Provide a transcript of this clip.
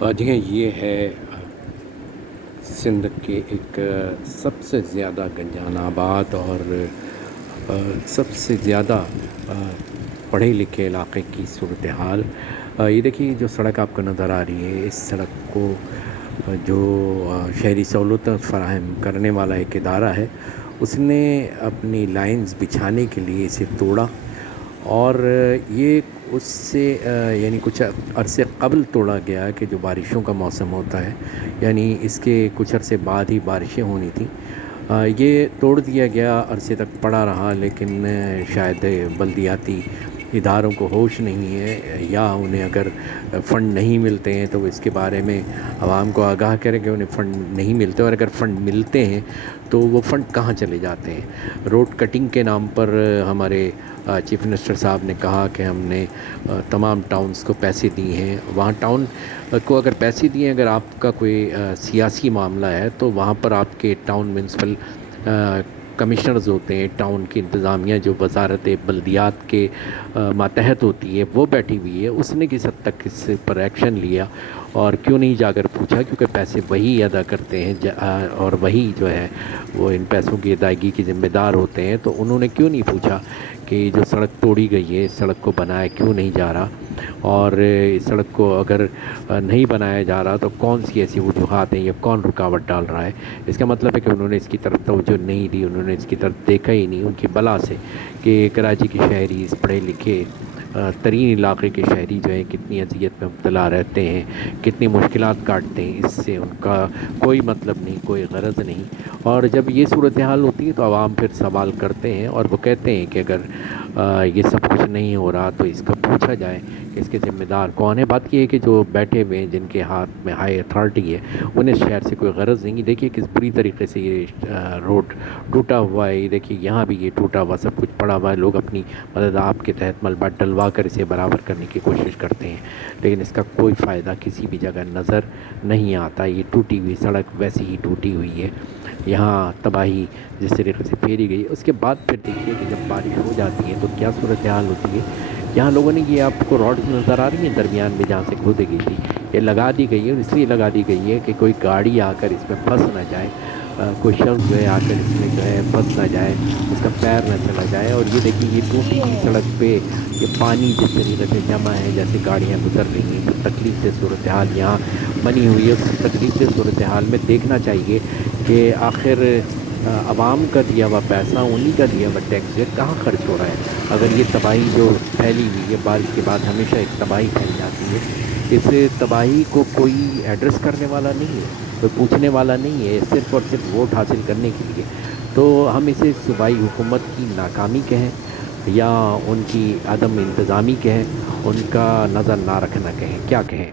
جی ہاں، یہ ہے سندھ کے ایک سب سے زیادہ گنجان آباد اور سب سے زیادہ پڑھے لکھے علاقے کی صورتحال۔ یہ دیکھیے جو سڑک آپ کو نظر آ رہی ہے، اس سڑک کو جو شہری سہولتیں فراہم کرنے والا ایک ادارہ ہے، اس نے اپنی لائنز بچھانے کے لیے اسے توڑا، اور یہ اس سے یعنی کچھ عرصے قبل توڑا گیا کہ جو بارشوں کا موسم ہوتا ہے، یعنی اس کے کچھ عرصے بعد ہی بارشیں ہونی تھیں۔ یہ توڑ دیا گیا، عرصے تک پڑا رہا، لیکن شاید بلدیاتی اداروں کو ہوش نہیں ہے، یا انہیں اگر فنڈ نہیں ملتے ہیں تو وہ اس کے بارے میں عوام کو آگاہ کریں کہ انہیں فنڈ نہیں ملتے، اور اگر فنڈ ملتے ہیں تو وہ فنڈ کہاں چلے جاتے ہیں۔ روڈ کٹنگ کے نام پر ہمارے چیف منسٹر صاحب نے کہا کہ ہم نے تمام ٹاؤنز کو پیسے دیے ہیں۔ وہاں ٹاؤن کو اگر پیسے دیے، اگر آپ کا کوئی سیاسی معاملہ ہے تو وہاں پر آپ کے ٹاؤن میونسپل کمشنرز ہوتے ہیں، ٹاؤن کی انتظامیہ جو وزارت بلدیات کے ماتحت ہوتی ہے وہ بیٹھی ہوئی ہے۔ اس نے کس حد تک اس پر ایکشن لیا اور کیوں نہیں جا کر پوچھا، کیونکہ پیسے وہی ادا کرتے ہیں اور وہی جو ہے وہ ان پیسوں کی ادائیگی کے ذمہ دار ہوتے ہیں، تو انہوں نے کیوں نہیں پوچھا کہ جو سڑک توڑی گئی ہے اس سڑک کو بنایا کیوں نہیں جا رہا، اور اس سڑک کو اگر نہیں بنایا جا رہا تو کون سی ایسی وجوہات ہیں یا کون رکاوٹ ڈال رہا ہے۔ اس کا مطلب ہے کہ انہوں نے اس کی طرف توجہ نہیں دی، انہوں نے اس کی طرف دیکھا ہی نہیں، ان کی بلا سے کہ کراچی کے شہری، اس پڑھے لکھے ترین علاقے کے شہری جو ہیں کتنی اذیت میں مبتلا رہتے ہیں، کتنی مشکلات کاٹتے ہیں، اس سے ان کا کوئی مطلب نہیں، کوئی غرض نہیں۔ اور جب یہ صورتحال ہوتی ہے تو عوام پھر سوال کرتے ہیں اور وہ کہتے ہیں کہ اگر یہ سب کچھ نہیں ہو رہا تو اس کا پوچھا جائے کہ اس کے ذمہ دار کون ہے۔ بات یہ ہے کہ جو بیٹھے ہوئے ہیں، جن کے ہاتھ میں ہائی اتھارٹی ہے، انہیں شہر سے کوئی غرض نہیں۔ دیکھیے کس بری طریقے سے یہ روڈ ٹوٹا ہوا ہے، یہ دیکھیے یہاں بھی یہ ٹوٹا ہوا سب کچھ پڑا ہوا ہے، لوگ اپنی مدد آپ کے تحت ملبہ ڈلوا کر اسے برابر کرنے کی کوشش کرتے ہیں، لیکن اس کا کوئی فائدہ کسی بھی جگہ نظر نہیں آتا۔ یہ ٹوٹی ہوئی سڑک ویسی ہی ٹوٹی ہوئی ہے، یہاں تباہی جس طریقے سے پھیری گئی۔ اس کے بعد پھر دیکھیے کہ جب بارش ہو جاتی ہے تو کیا صورتحال ہوتی ہے۔ یہاں لوگوں نے، یہ آپ کو روڈز نظر آ رہی ہیں درمیان میں جہاں سے کھودی گئی تھی، یہ لگا دی گئی ہے، اور اس لیے لگا دی گئی ہے کہ کوئی گاڑی آ کر اس میں پھنس نہ جائے، کوئی شخص جو ہے آ کر اس میں جو ہے پھنس نہ جائے، اس کا پیر نہ چلا جائے۔ اور یہ دیکھیے یہ ٹوٹی ہوئی سڑک پہ یہ پانی جس طریقے سے جمع ہے، جیسے گاڑیاں گزر رہی ہیں، تو تکلیف دہ صورتحال یہاں بنی ہوئی ہے۔ اس تکلیف دہ صورتحال میں دیکھنا چاہیے کہ آخر عوام کا دیا ہوا پیسہ، انہی کا دیا ہوا ٹیکس جو ہے کہاں خرچ ہو رہا ہے۔ اگر یہ تباہی جو پھیلی ہوئی ہے، بارش کے بعد ہمیشہ ایک تباہی پھیل جاتی ہے، اس تباہی کو کوئی ایڈریس کرنے والا نہیں ہے، کوئی پوچھنے والا نہیں ہے، صرف اور صرف ووٹ حاصل کرنے کے لیے۔ تو ہم اسے صوبائی حکومت کی ناکامی کہیں یا ان کی عدم انتظامی کہیں، ان کا نظر نہ رکھنا کہیں، کیا کہیں۔